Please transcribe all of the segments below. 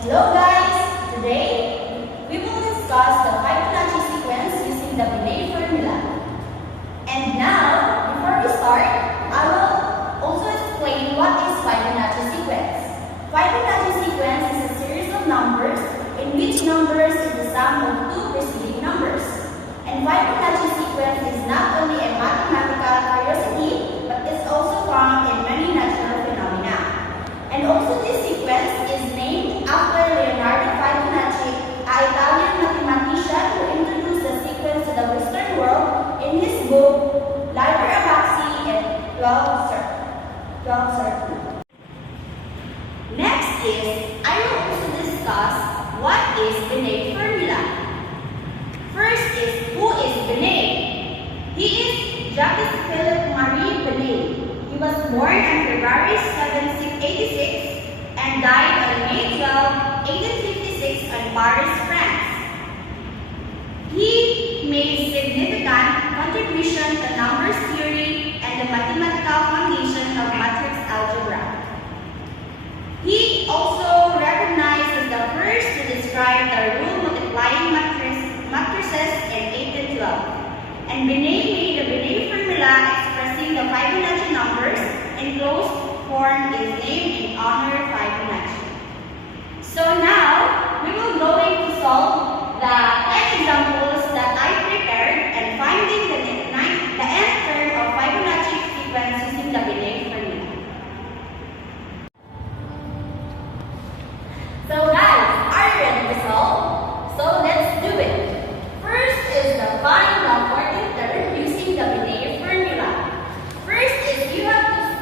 Hello guys! Today, we will discuss the Fibonacci sequence using the Binet formula. And now, before we start, I will also explain what is Fibonacci sequence. Fibonacci sequence is a series of numbers in which numbers is the sum of two preceding numbers. And Fibonacci sequence is not only a mathematical curiosity, but is also found in many natural phenomena. And also this sequence is named after Leonardo Fibonacci, an Italian mathematician who introduced the sequence to the Western world in his book Liber Abaci in 1230. Next is, I will also discuss what is Binet formula. First is, who is Binet? He is Jacques Philippe Marie Binet. He was born on February 7, 1686 and died on May 12, 1856 in Paris, France. He made significant contribution to numbers theory and the mathematical foundation of matrix algebra. He also recognized as the first to describe the rule multiplying matrices in 1812. And Binet made the Binet formula expressing the Fibonacci numbers in closed form is named in honor of Fibonacci. So now, we will going to solve the 10 examples that I prepared and finding the nth term of Fibonacci sequence using the Binet formula. So guys, are you ready to solve? So let's do it. First is the find the 14th term using the Binet formula. First is you have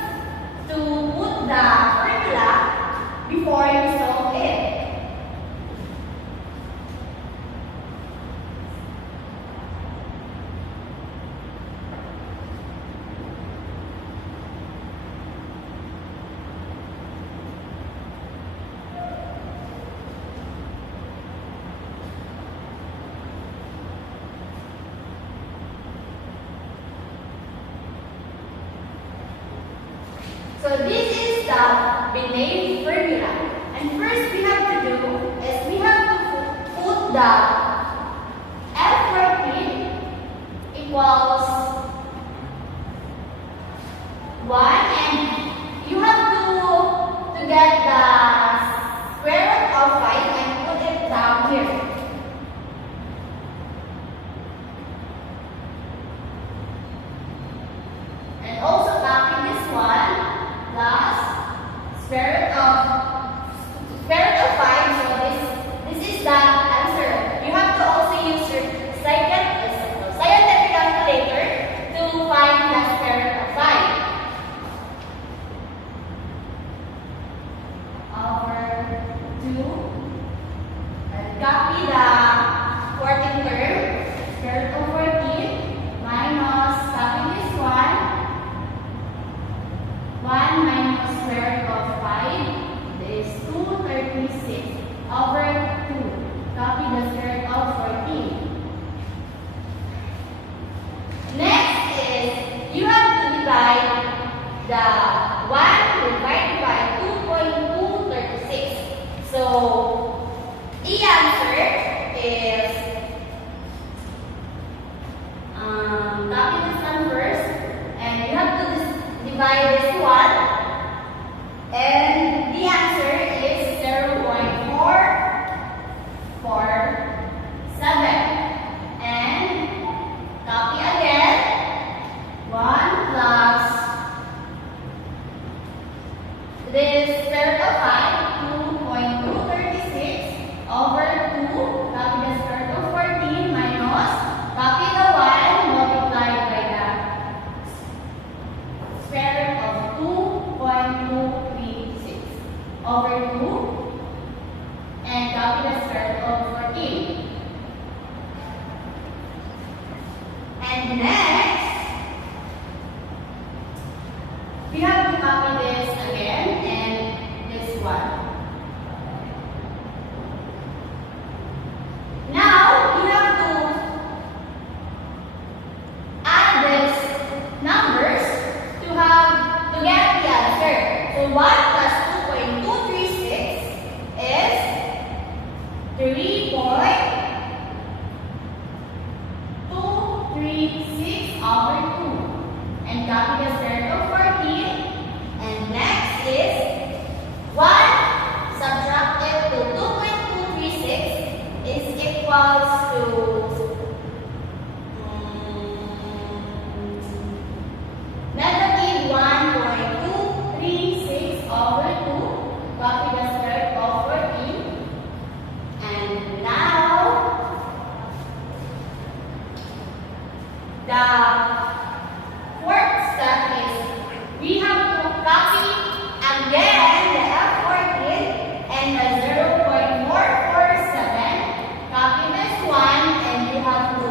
to put the formula before you solve it. So this is the Binet formula. And first we have to do is we have to put the F14 equals 1 and you have to get the square root of 5 and put it down here. And also copy this one. Plus square root of 5. So this is the answer. You have to also use your scientific calculator to find the square root of 5. Over 2 and copy the 14th term. Square root of 14 minus copy this one. 1 minus square root of 5 is 236 over 2. Copy the square root of 14. Next is you have to divide the 1 divided by 2.236. So the answer is copy this one first and you have to divide this one. And the answer is 0.447. And copy again. 1 plus this square root of 5, 2.236 3.236 over 2. And copy the square root of 14. And next is 1 subtracted to 2.236 is equals to negative 1.236 over 2. Copy the square root of 14. And now, the fourth step is we have to copy again the F14 and the 0.447. Copy this one and you have to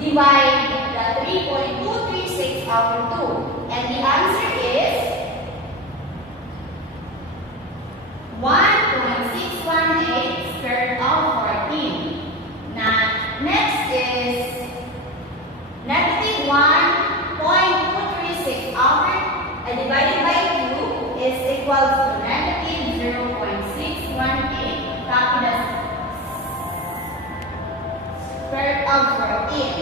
divide the 3.236 over 2. And the answer is 1.618 square root of 14. Now, next is negative 1.236 over divided by 2 is equal to negative 0.618. Copy the square root of 14.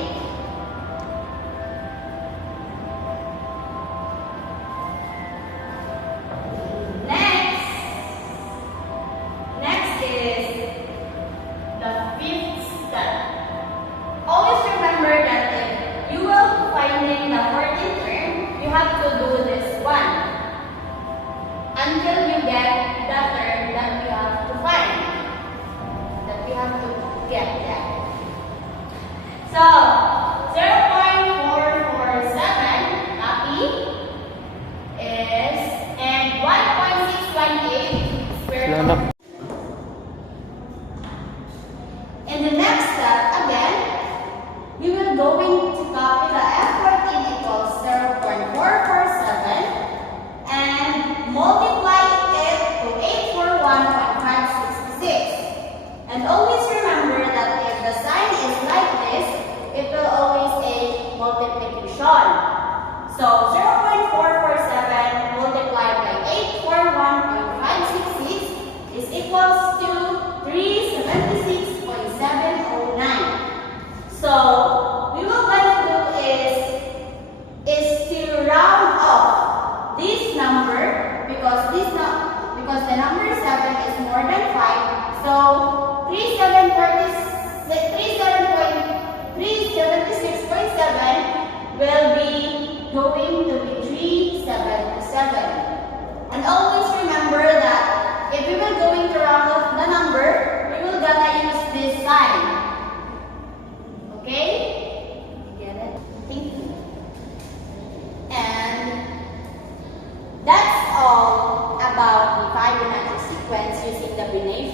Next is the fifth step. Always remember that if you will finding the 14th term, you have to do this one until you get the term that you have to find, that you have to get that. So 0.447 copy is and 1.618 square root of. In the next step, again, we will going to copy the F14 equals 0.447 and multiply it to 841.566. And always remember that if the sign is like this, it will always a multiplication. So 0.447 multiplied by 841.566 is equals to 376.709. So we will gonna do is to round off this number because the number 7 is more than 5. So 376.7 will be going to be 377. And always remember that if we will going to round off the number, we will gonna use this sign. Okay? You get it? Thank you. And that's all about the Fibonacci sequence using the binary